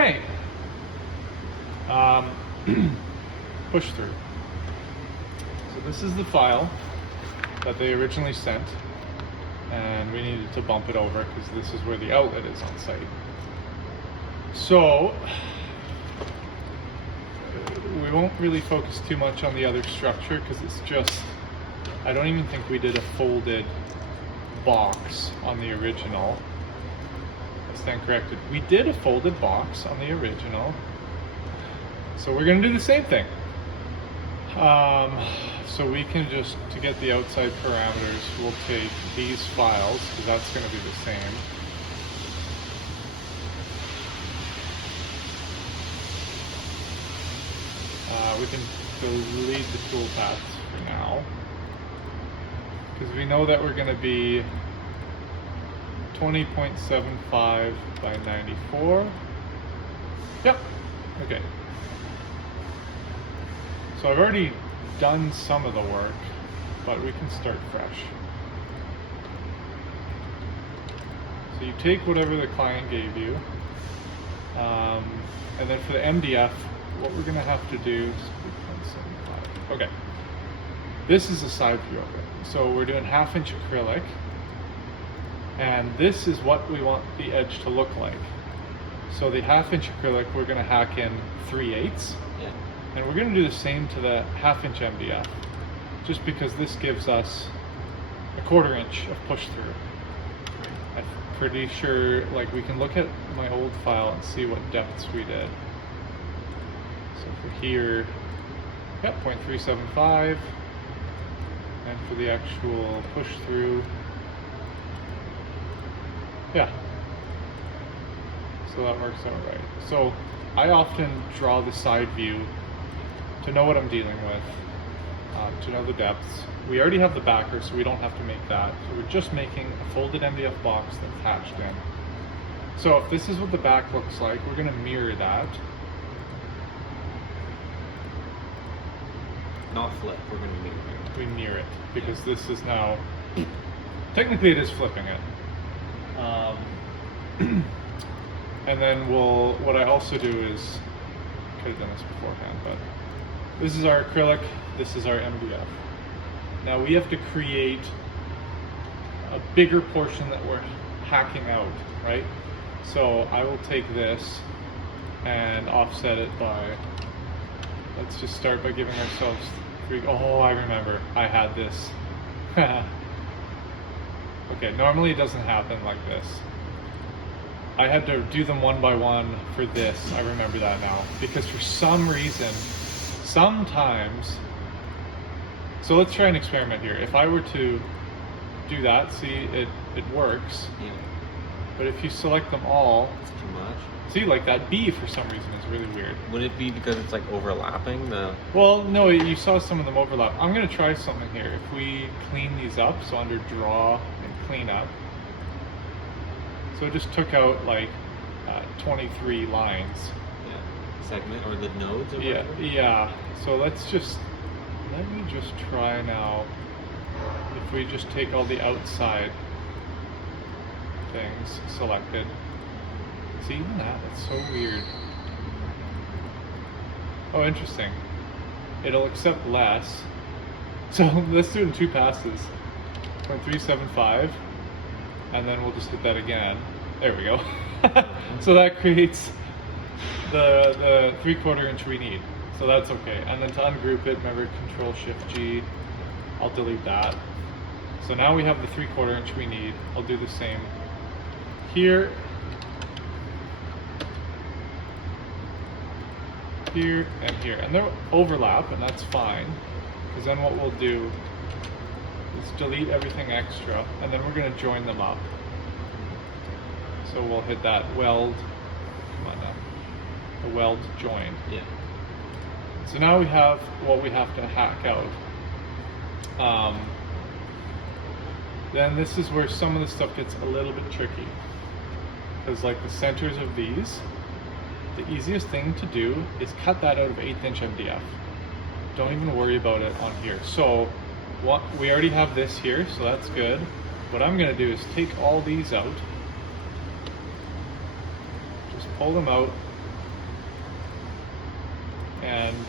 right. Push through. So this is the file that they originally sent, and we needed to bump it over because this is where the outlet is on site. So we won't really focus too much on the other structure because it's just, I don't even think we did a folded box on the original. I stand corrected. We did a folded box on the original. So we're going to do the same thing. So we can just, to get the outside parameters, we'll take these files because that's going to be the same. We can delete the toolpaths for now because we know that we're going to be 20.75 by 94. Yep. Okay. So I've already done some of the work, but we can start fresh. So you take whatever the client gave you, and then for the MDF, what we're going to have to do is 3.75. Okay. This is a side view of it. So we're doing 1/2 inch acrylic, and this is what we want the edge to look like. So the 1/2 inch acrylic, we're going to hack in 3/8. Yeah. And we're going to do the same to the 1/2 inch MDF, just because this gives us a 1/4 inch of push through. I'm pretty sure, like, we can look at my old file and see what depths we did. So for here, yep, 0.375, and for the actual push through, yeah. So that works out right. So I often draw the side view to know what I'm dealing with, to know the depths. We already have the backer, so we don't have to make that. So we're just making a folded MDF box that's hatched in. So if this is what the back looks like, we're going to mirror that. Not flip, we're going to mirror it. We mirror it, because this is now, technically it is flipping it. And then what I also do is, could have done this beforehand, but this is our acrylic, this is our MDF. Now we have to create a bigger portion that we're hacking out, right? So I will take this and offset it by, let's just start by giving ourselves 3, oh, I remember, I had this. Okay, normally it doesn't happen like this. I had to do them one by one for this, I remember that now. Because for some reason, sometimes, so let's try an experiment here. If I were to do that, see, it works. Yeah. But if you select them all, It's too much. see, like that B for some reason is really weird. Would it be because it's like overlapping the... Well, no, you saw some of them overlap. I'm going to try something here. If we clean these up, so under draw and clean up. So it just took out like 23 lines. Yeah. Segment or the nodes or Yeah, whatever? yeah. So let me just try now. If we just take all the outside things selected. See, even that's so weird. Oh, interesting. It'll accept less. So let's do it in 2 passes. 0.375, and then we'll just hit that again. There we go. So that creates the 3/4 inch we need. So that's okay. And then to ungroup it, remember Control-Shift-G. I'll delete that. So now we have the 3/4 inch we need. I'll do the same here. Here and here, and they'll overlap, and that's fine, because then what we'll do is delete everything extra, and then we're going to join them up. So we'll hit that weld, come on now, the weld join. Yeah. So now we have what we have to hack out. Then this is where some of the stuff gets a little bit tricky, because like the centers of these, the easiest thing to do is cut that out of 1/8 inch MDF. Don't even worry about it on here. So we already have this here, so that's good. What I'm going to do is take all these out, just pull them out, And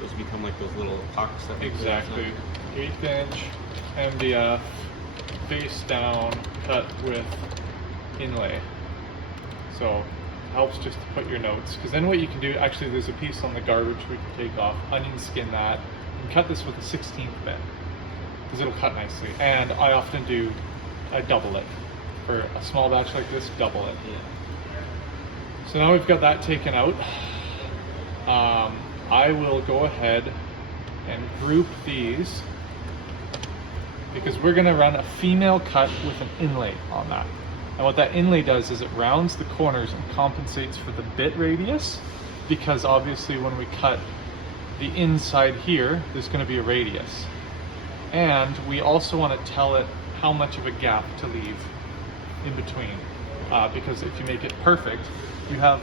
those become like those little pucks that we put exactly, inside. 1/8 inch MDF, face down, cut with inlay. So it helps just to put your notes, because then what you can do, actually there's a piece on the garbage we can take off, onion skin that, and cut this with a 16th bit, because it'll cut nicely. And I often do, I double it. For a small batch like this, double it. Yeah. So now we've got that taken out. I will go ahead and group these, because we're going to run a female cut with an inlay on that. And what that inlay does is it rounds the corners and compensates for the bit radius, because obviously when we cut the inside here, there's going to be a radius. And we also want to tell it how much of a gap to leave in between, because if you make it perfect, you have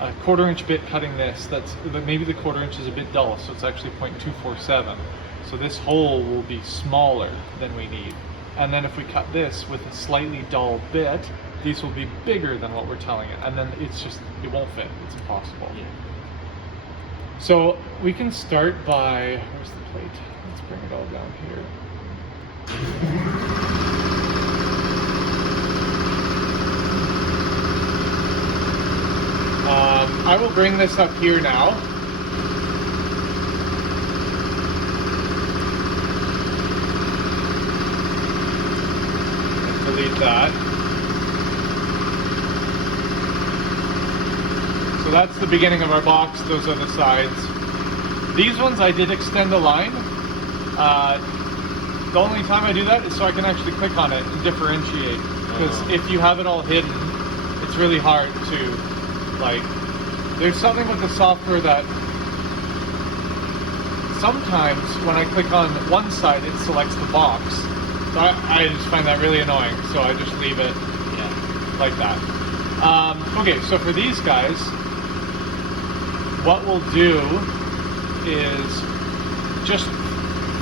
a 1/4 inch bit cutting this, that's maybe the 1/4 inch is a bit dull, so it's actually 0.247. So this hole will be smaller than we need. And then if we cut this with a slightly dull bit, these will be bigger than what we're telling it. And then it's just, it won't fit, it's impossible. Yeah. So we can start by, where's the plate? Let's bring it all down here. I will bring this up here now. And delete that. So that's the beginning of our box. Those are the sides. These ones I did extend the line. The only time I do that is so I can actually click on it and differentiate. Because if you have it all hidden, it's really hard to, like, there's something with the software that sometimes when I click on one side, it selects the box. So I just find that really annoying. So I just leave it like that. Okay, so for these guys, what we'll do is, just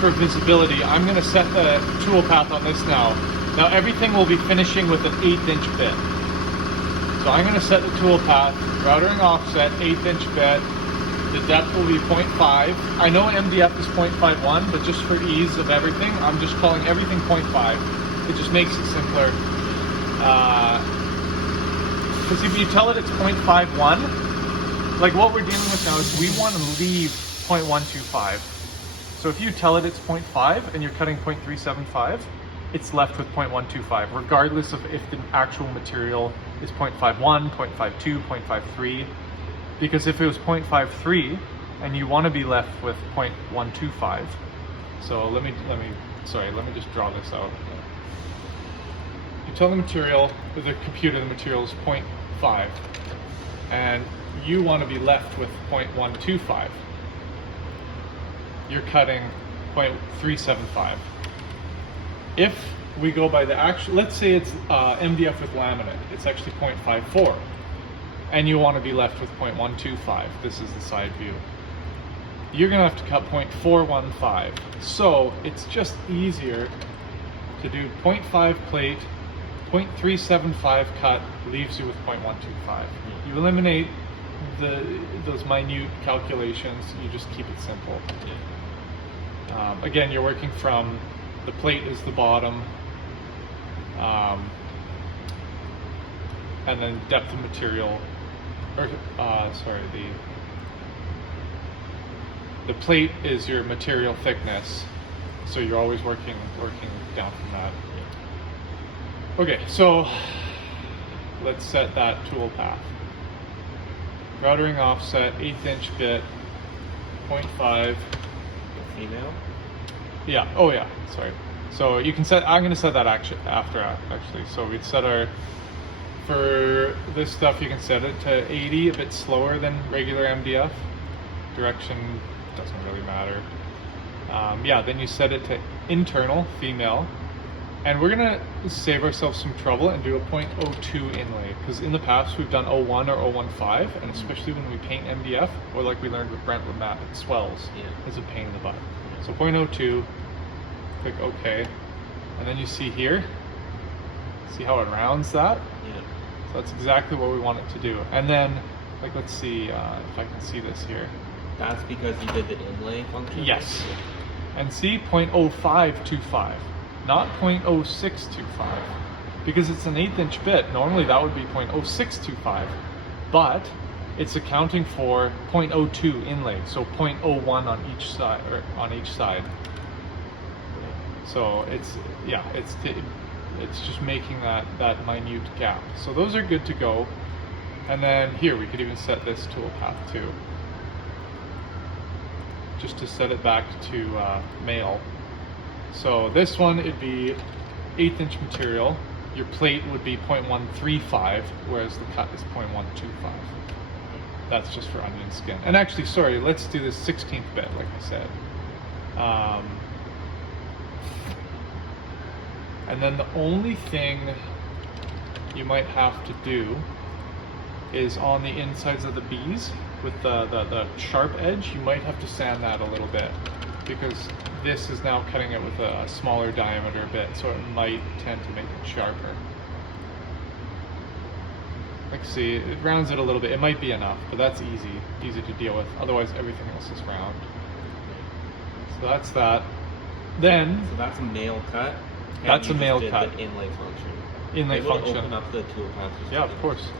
for visibility, I'm going to set the tool path on this now. Now everything will be finishing with an 1/8 inch bit. So I'm going to set the tool path, routering offset, 1/8 inch bit. The depth will be 0.5. I know MDF is 0.51, but just for ease of everything, I'm just calling everything 0.5. It just makes it simpler. Because if you tell it it's 0.51, like what we're dealing with now is we want to leave 0.125. So if you tell it it's 0.5 and you're cutting 0.375, it's left with 0.125, regardless of if the actual material is 0.51, 0.52, 0.53. Because if it was 0.53 and you want to be left with 0.125, so let me just draw this out. You tell the material, the computer, the material is 0.5, and you want to be left with 0.125. You're cutting 0.375. If we go by the actual, let's say it's MDF with laminate, it's actually 0.54, and you want to be left with 0.125. This is the side view. You're going to have to cut 0.415. So it's just easier to do 0.5 plate, 0.375 cut leaves you with 0.125. You eliminate those minute calculations, you just keep it simple. Again, you're working from, the plate is the bottom, and then depth of material, or the plate is your material thickness, so you're always working down from that. Okay, so let's set that tool path. Routering offset, 1/8 inch bit, 0.5. Female? Yeah, oh yeah, sorry. So you can set, I'm going to set that after actually. So we'd set our, for this stuff you can set it to 80, a bit slower than regular MDF. Direction doesn't really matter. Yeah, then you set it to internal, female. And we're going to save ourselves some trouble and do a 0.02 inlay. Because in the past we've done 01 or 015, and especially when we paint MDF, or like we learned with Brentwood map, it swells. It's a pain in the butt. So 0.02, click OK, and then you see here, see how it rounds that? So that's exactly what we want it to do. And then, like, let's see if I can see this here. That's because you did the inlay function? Yes. And see, 0.0525, not 0.0625. Because it's an 1/8 inch bit, normally that would be 0.0625. But it's accounting for 0.02 inlay, so 0.01 on each side, or on each side. So it's just making that minute gap. So those are good to go. And then here we could even set this toolpath too, just to set it back to male. So this one, it'd be 1/8 inch material. Your plate would be 0.135, whereas the cut is 0.125. That's just for onion skin. And actually, sorry, let's do this 16th bit, like I said. And then the only thing you might have to do is on the insides of the bees with the sharp edge, you might have to sand that a little bit, because this is now cutting it with a smaller diameter bit, so it might tend to make it sharper. Like, see, it rounds it a little bit. It might be enough, but that's easy to deal with. Otherwise, everything else is round. So that's that. Then, so that's a male cut. That's a male cut. The inlay function. Inlay function. Open up the toolpath. Yeah, of course.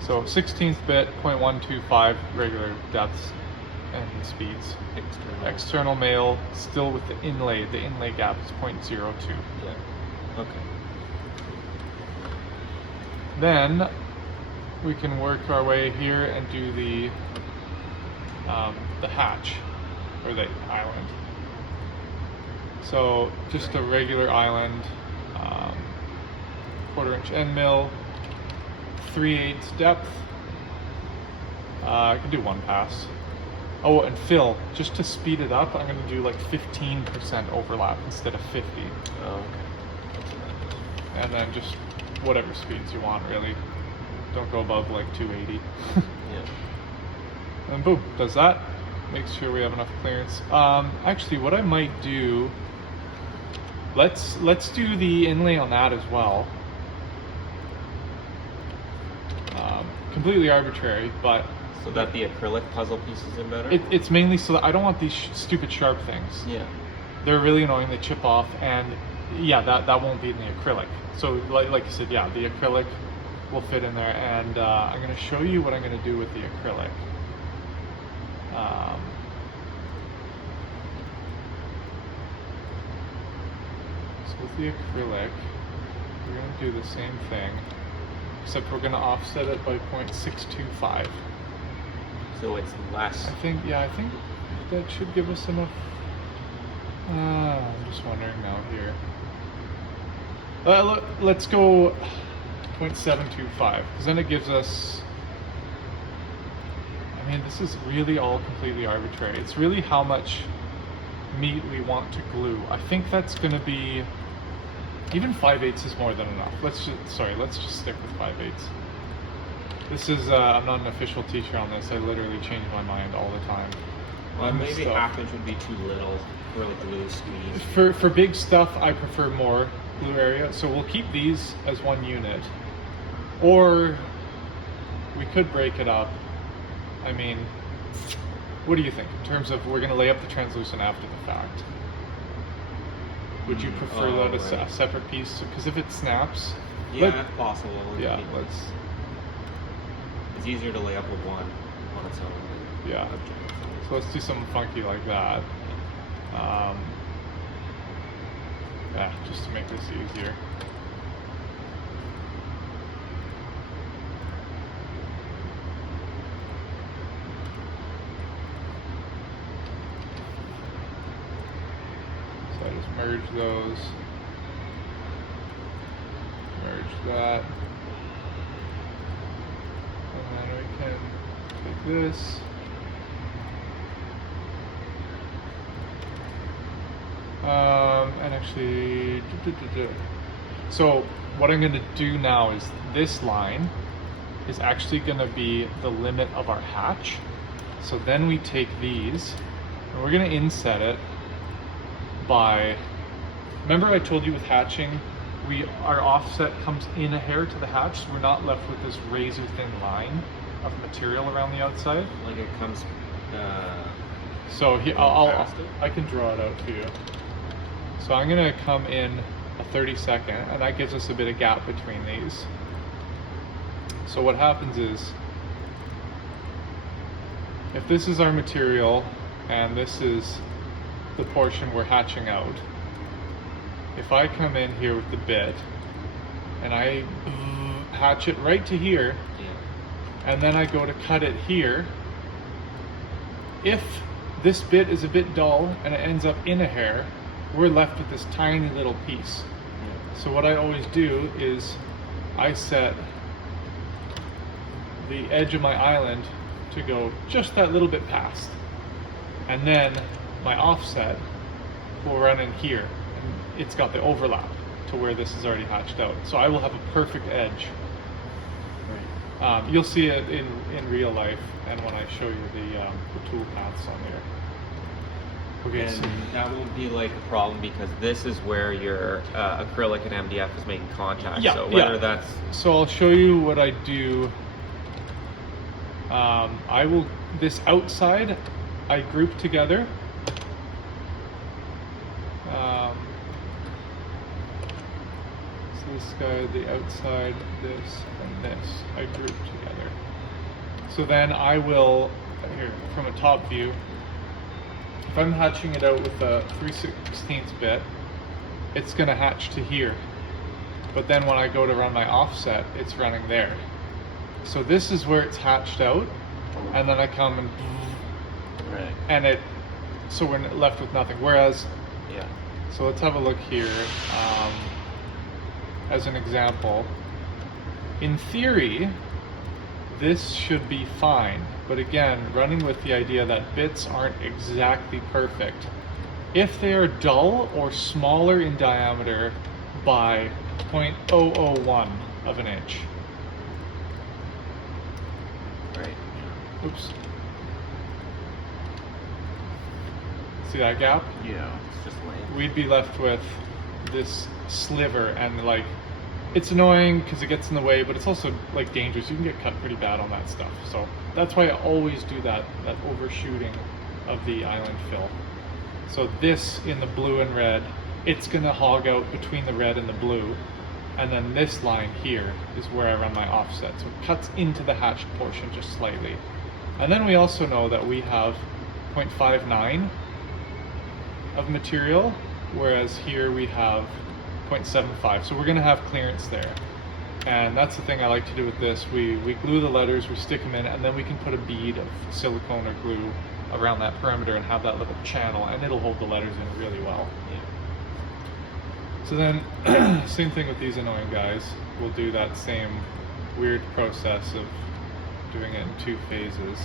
So 16th bit, 0.125 regular depths and speeds. External male, still with the inlay. The inlay gap is 0.02. Yeah. Okay. Then we can work our way here and do the hatch, or the island. So just a regular island, 1/4 inch end mill, 3/8 depth. I can do one pass. Oh, and fill, just to speed it up, I'm going to do like 15% overlap instead of 50. Oh, okay. And then just whatever speeds you want, really. Don't go above like 280. Yeah. And boom, does that. Make sure we have enough clearance. Actually, what I might do, let's do the inlay on that as well. Completely arbitrary, but so that the acrylic puzzle pieces in better. It's mainly so that I don't want these stupid sharp things. Yeah. They're really annoying. They chip off, and yeah, that won't be in the acrylic. So like you said, yeah, the acrylic will fit in there, and I'm going to show you what I'm going to do with the acrylic. So with the acrylic, we're going to do the same thing, except we're going to offset it by 0.625. So it's less. I think that should give us enough. I'm just wondering now here. Let's go 0.725, because then it gives us, I mean, this is really all completely arbitrary. It's really how much meat we want to glue. I think that's going to be, even 5/8 is more than enough. Let's just stick with 5/8. This is, I'm not an official teacher on this. I literally change my mind all the time. Well, maybe ½ inch would be too little for like glue squeeze. For big stuff, I prefer more glue area. So we'll keep these as one unit. Or we could break it up. I mean, what do you think in terms of we're going to lay up the translucent after the fact? Would you prefer that as a separate piece? Because if it snaps... Yeah, if possible. Yeah, let's... It's easier to lay up with one on its own. Yeah. So let's do something funky like that. Yeah, just to make this easier. So I just merge those. Merge that. And then we can take this. And actually, so what I'm going to do now is this line is actually going to be the limit of our hatch. So then we take these and we're going to inset it by, remember I told you with hatching, our offset comes in a hair to the hatch, so we're not left with this razor thin line. of material around the outside. Like it comes. So past it? I can draw it out to you. So I'm gonna come in a 32nd, and that gives us a bit of gap between these. So what happens is, if this is our material and this is the portion we're hatching out, if I come in here with the bit and I hatch it right to here, Yeah. and then I go to cut it here, if this bit is a bit dull and it ends up in a hair, we're left with this tiny little piece. Yeah. So what I always do is I set the edge of my island to go just that little bit past, and then my offset will run in here, and it's got the overlap to where this is already hatched out. So I will have a perfect edge. Right. You'll see it in real life, and when I show you the tool paths on there. Okay, And so that won't be like a problem because this is where your acrylic and MDF is making contact. Yeah, So whether yeah. that's So I'll show you what I do. I will, this outside, I group together. So this guy, the outside, this, and this, I group together. So then I will, here, from a top view, if I'm hatching it out with a 3/16 bit, it's gonna hatch to here. But then when I go to run my offset, it's running there. So this is where it's hatched out, and then I come and right. and it, so we're left with nothing. Whereas, Yeah. so let's have a look here. As an example, in theory, this should be fine. But again, running with the idea that bits aren't exactly perfect. If they are dull or smaller in diameter by 0.001 of an inch. Right. Oops. See that gap? Yeah. It's just lame. We'd be left with this sliver, and like, it's annoying because it gets in the way, but it's also like dangerous. You can get cut pretty bad on that stuff. So that's why I always do that overshooting of the island fill. So this in the blue and red, it's gonna hog out between the red and the blue, and then this line here is where I run my offset. So it cuts into the hatched portion just slightly. And then we also know that we have 0.59 of material, whereas here we have 0.75. So we're gonna have clearance there. And that's the thing I like to do with this. We glue the letters, we stick them in, and then we can put a bead of silicone or glue around that perimeter and have that little channel, and it'll hold the letters in really well. Yeah. So then, same thing with these annoying guys. We'll do that same weird process of doing it in 2 phases.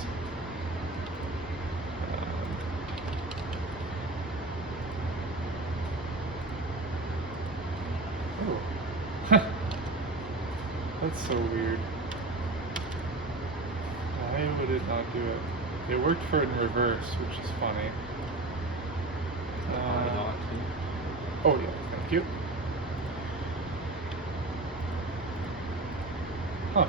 Oh. That's so weird. Why would it not do it? It worked for it in reverse, which is funny. Oh yeah, thank you. Huh.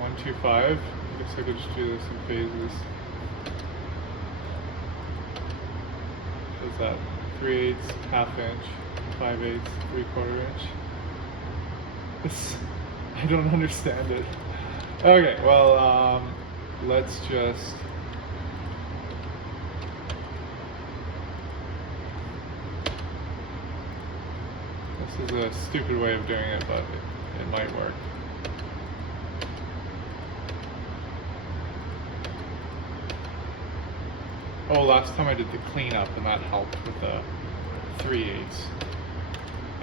125. I guess I could just do this in phases. What's that? 3/8, ½ inch, 5/8, 3/4 inch. This, I don't understand it. Okay, well, let's just. This is a stupid way of doing it, but it might work. Oh, last time I did the cleanup, and that helped with the 3/8.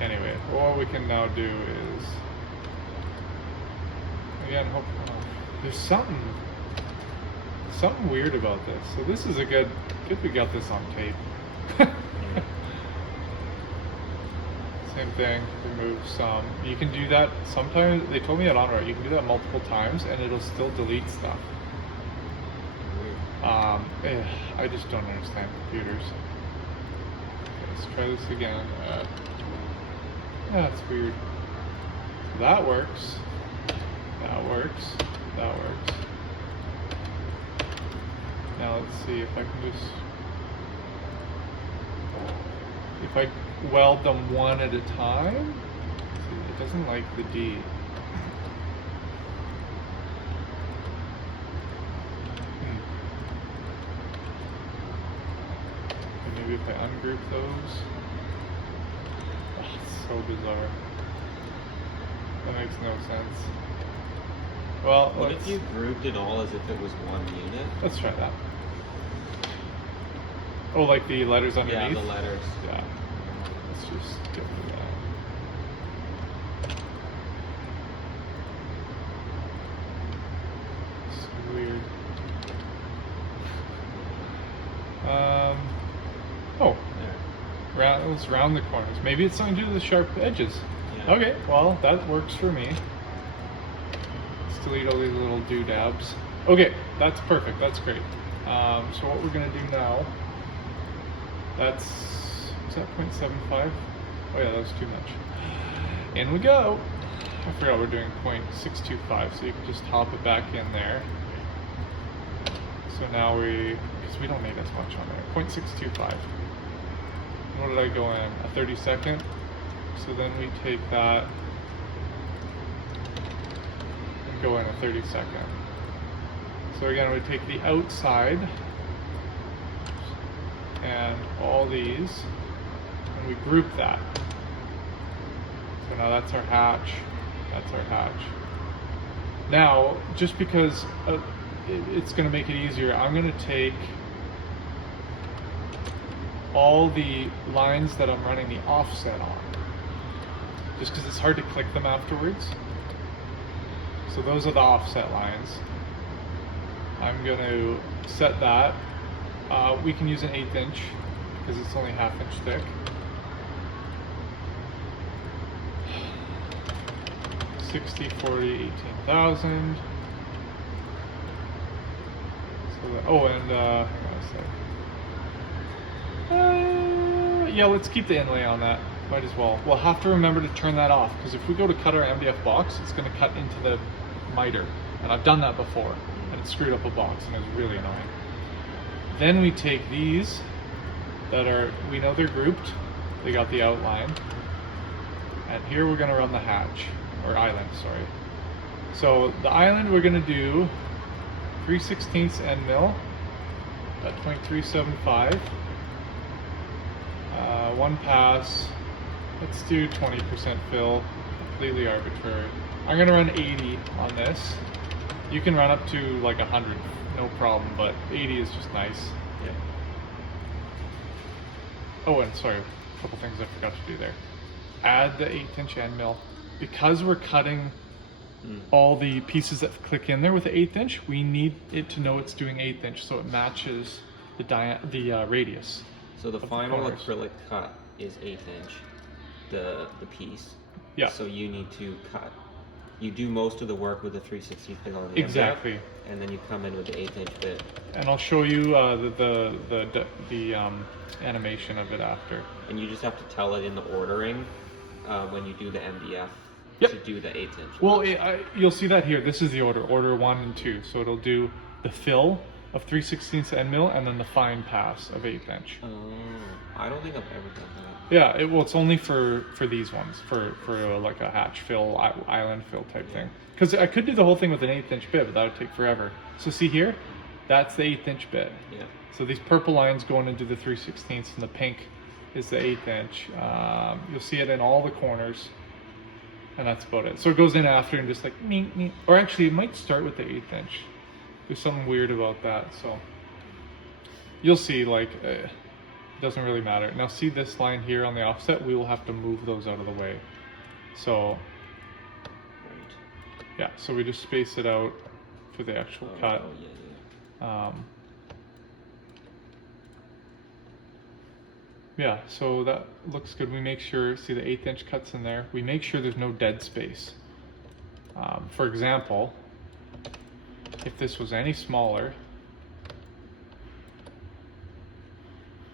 Anyway, what we can now do is, again, there's something weird about this. So this is a good we got this on tape. Same thing, remove some. You can do that sometimes, they told me at Onward, you can do that multiple times and it'll still delete stuff. I just don't understand computers. Okay, let's try this again. Yeah, it's weird. that works. That works. That works. Now let's see if I can just, if I weld them one at a time. Let's see, it doesn't like the D. And maybe if I ungroup those. Oh, it's so bizarre. That makes no sense. Well, what if you grouped it all as if it was one unit? Let's try that. Oh, like the letters underneath? Yeah, the letters. Yeah. Let's just get rid of that. It's weird. Oh. There. Let's round the corners. Maybe it's something to do with the sharp edges. Yeah. Okay, well, that works for me. Let's delete all these little doodads. Okay, that's perfect. That's great. So what we're going to do now, is that 0.75? Oh yeah, that was too much. In we go. I forgot we're doing 0.625, so you can just hop it back in there. So now because we don't need as much on there, 0.625. What did I go in? A 32nd? So then we take that and go in a 32nd. So again, we take the outside and all these, and we group that. So now that's our hatch. That's our hatch. Now, just because it's going to make it easier, I'm going to take all the lines that I'm running the offset on, just because it's hard to click them afterwards. So those are the offset lines. I'm going to set that. We can use an 1/8 inch because it's only 1/2 inch thick. $60, $40, $18,000. So that, oh, and hang on a sec. Yeah, let's keep the inlay on that. Might as well. We'll have to remember to turn that off because if we go to cut our MDF box, it's going to cut into the miter, and I've done that before, and it screwed up a box, and it was really annoying. Then we take these that are, we know they're grouped, they got the outline, and here we're going to run the hatch, or island, sorry. So the island we're going to do 3/16 end mill at 0.375, one pass. Let's do 20% fill, completely arbitrary. I'm going to run 80 on this. You can run up to like 100, no problem, but 80 is just nice. Yeah. Oh, and sorry, a couple things I forgot to do there. Add the 1/8 inch end mill. Because we're cutting all the pieces that click in there with the 1/8 inch, we need it to know it's doing 1/8 inch so it matches the radius. So the final acrylic cut is 1/8 inch, the piece. Yeah. So you need to cut. You do most of the work with the 3/16 bit on the Exactly. MDF, and then you come in with the 1/8 inch bit. And I'll show you the animation of it after. And you just have to tell it in the ordering when you do the MDF to do the 1/8 inch. Well, you'll see that here. This is the order 1 and 2. So it'll do the fill of 3/16 end mill and then the fine pass of 1/8 inch. Oh, I don't think I've ever done that. Yeah, it's only for these ones, for like a hatch fill, island fill type thing. Because I could do the whole thing with an 1/8 inch bit, but that would take forever. So see here, that's the 1/8 inch bit. Yeah. So these purple lines going into the 3/16 and the pink is the 1/8 inch. You'll see it in all the corners, and that's about it. So it goes in after and just like or actually it might start with the 1/8 inch. There's something weird about that, so you'll see, like, it doesn't really matter. Now see this line here on the offset, we will have to move those out of the way. So yeah, so we just space it out for the actual cut. Oh, yeah. Yeah, so that looks good. We make sure, see the 1/8 inch cuts in there. We make sure there's no dead space. For example, if this was any smaller,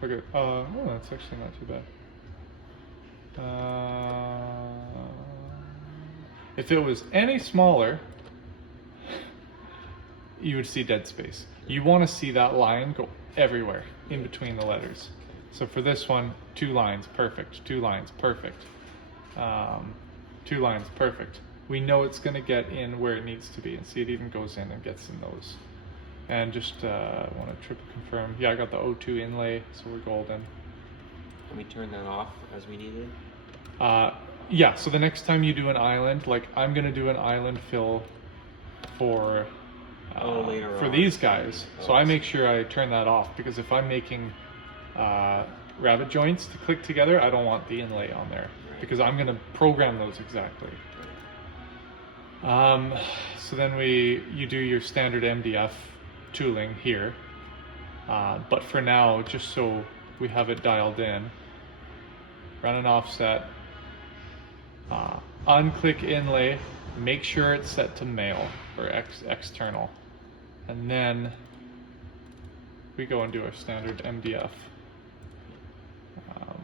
look at, oh, that's actually not too bad. If it was any smaller, you would see dead space. You want to see that line go everywhere in between the letters. So for this one, 2 lines, perfect. 2 lines, perfect. 2 lines, perfect. We know it's going to get in where it needs to be, and see it even goes in and gets in those. And just want to triple confirm. Yeah, I got the O2 inlay, so we're golden. Can we turn that off as we need it? Yeah, so the next time you do an island, like I'm going to do an island fill for Later for on. these guys. So Oh, I make sure I turn that off, because if I'm making rabbit joints to click together, I don't want the inlay on there, because I'm going to program those exactly. So then you do your standard MDF tooling here, but for now, just so we have it dialed in, run an offset, unclick inlay, make sure it's set to male or external, and then we go and do our standard MDF.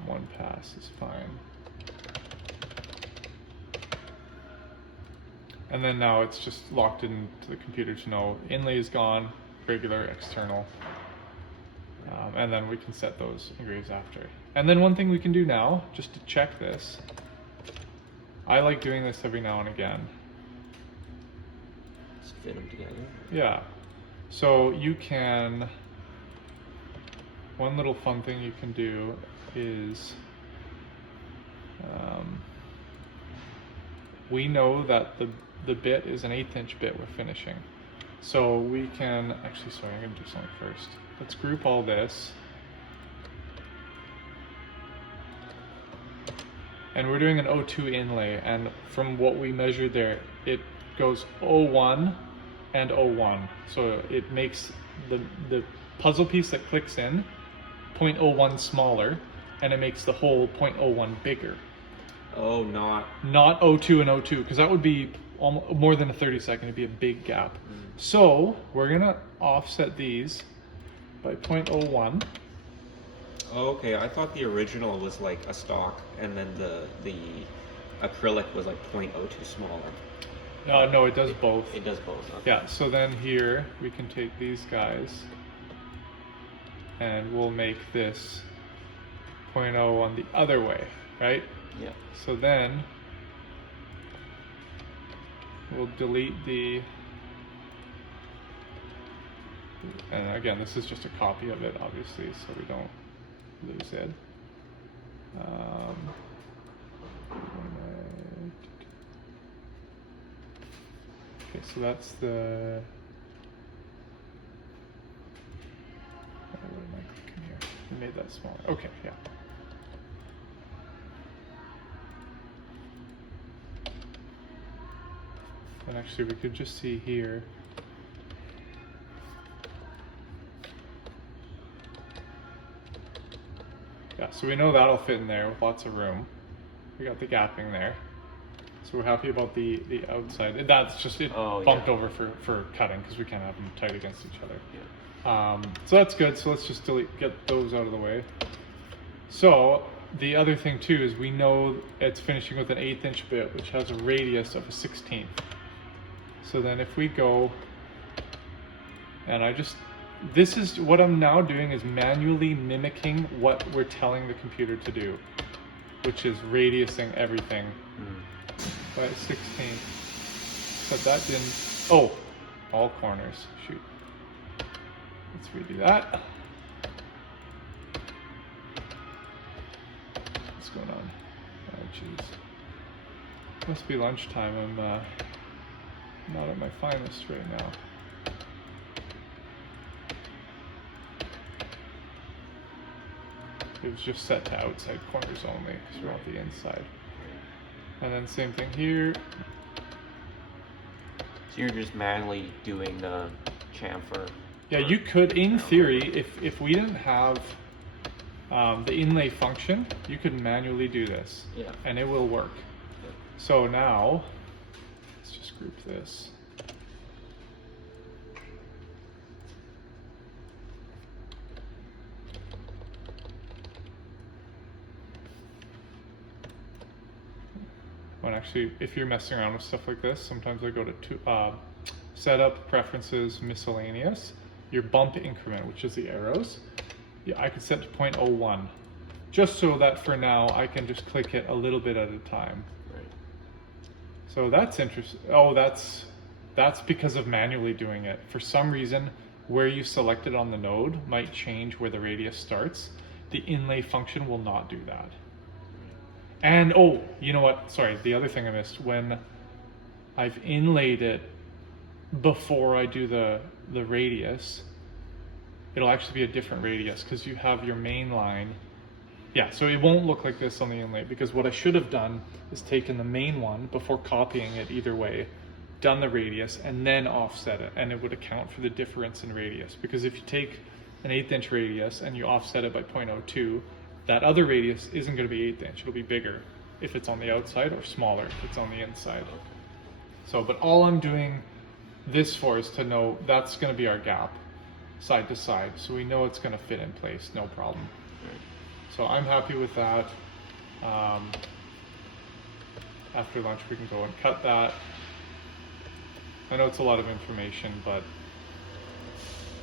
1 pass is fine. And then now it's just locked into the computer to know inlay is gone, regular, external. And then we can set those engraves after. And then one thing we can do now, just to check this, I like doing this every now and again. Just fit them together. Yeah. So you can, one little fun thing you can do is, we know that the bit is an 1/8 inch bit we're finishing. So we can, actually, sorry, I'm gonna do something first. Let's group all this. And we're doing an O2 inlay, and from what we measured there, it goes O1 and O1. So it makes the puzzle piece that clicks in 0.01 smaller, and it makes the whole 0.01 bigger. Oh, not O2 and O2, because that would be more than a 30-second. It'd be a big gap. So we're gonna offset these by 0.01. Oh, okay. I thought the original was like a stock, and then the acrylic was like 0.02 smaller. No, it does both. It does both. Okay. Yeah. So then here we can take these guys, and we'll make this 0.01 the other way, right? Yeah. So then we'll delete the, and again, this is just a copy of it, obviously, so we don't lose it. Okay, so that's the, what am I clicking here? We made that smaller. Okay, yeah. And actually, we could just see here. Yeah, so we know that'll fit in there with lots of room. We got the gapping there. So we're happy about the outside. And that's just it bumped over for cutting, because we can't have them tight against each other. Yeah. So that's good. So let's just get those out of the way. So the other thing too is we know it's finishing with an 1/8 inch bit, which has a radius of a 1/16. So then if we go, and this is what I'm now doing, is manually mimicking what we're telling the computer to do, which is radiusing everything by 16. But that didn't, all corners, shoot. Let's redo that. What's going on? Oh jeez. Must be lunchtime. I'm not at my finest right now. It was just set to outside corners only, because we're at the inside. And then same thing here. So you're just manually doing the chamfer. Yeah, you could, in theory, if we didn't have the inlay function, you could manually do this. Yeah. And it will work. Yeah. So now, let's just group this. when actually, if you're messing around with stuff like this, sometimes I go to setup, preferences, miscellaneous, your bump increment, which is the arrows. Yeah, I could set to 0.01, just so that for now I can just click it a little bit at a time. Right. So that's interesting. Oh, that's because of manually doing it. For some reason, where you select it on the node might change where the radius starts. The inlay function will not do that. And oh, you know what? Sorry, the other thing I missed, when I've inlaid it before I do the radius, it'll actually be a different radius because you have your main line. Yeah, so it won't look like this on the inlay, because what I should have done is taken the main one before copying it either way, done the radius, and then offset it, and it would account for the difference in radius. Because if you take an 1/8 inch radius and you offset it by 0.02, that other radius isn't going to be 1/8 inch, it'll be bigger if it's on the outside, or smaller if it's on the inside. So, but all I'm doing this for is to know that's going to be our gap, side to side, so we know it's going to fit in place, no problem. So I'm happy with that. After lunch we can go and cut that. I know it's a lot of information, but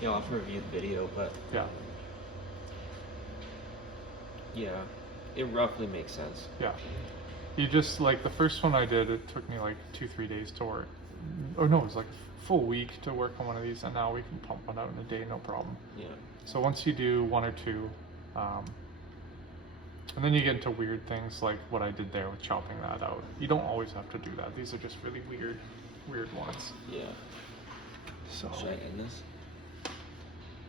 Yeah, I'll have to review the video, but yeah. Yeah, it roughly makes sense. Yeah. You just, like, the first one I did, it took me like 2-3 days to work. Or no, it was like a full week to work on one of these, and now we can pump one out in a day, no problem. Yeah. So once you do 1 or 2, and then you get into weird things like what I did there with chopping that out. You don't always have to do that. These are just really weird ones. Yeah. So, Should I end this?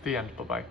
the end. Bye-bye.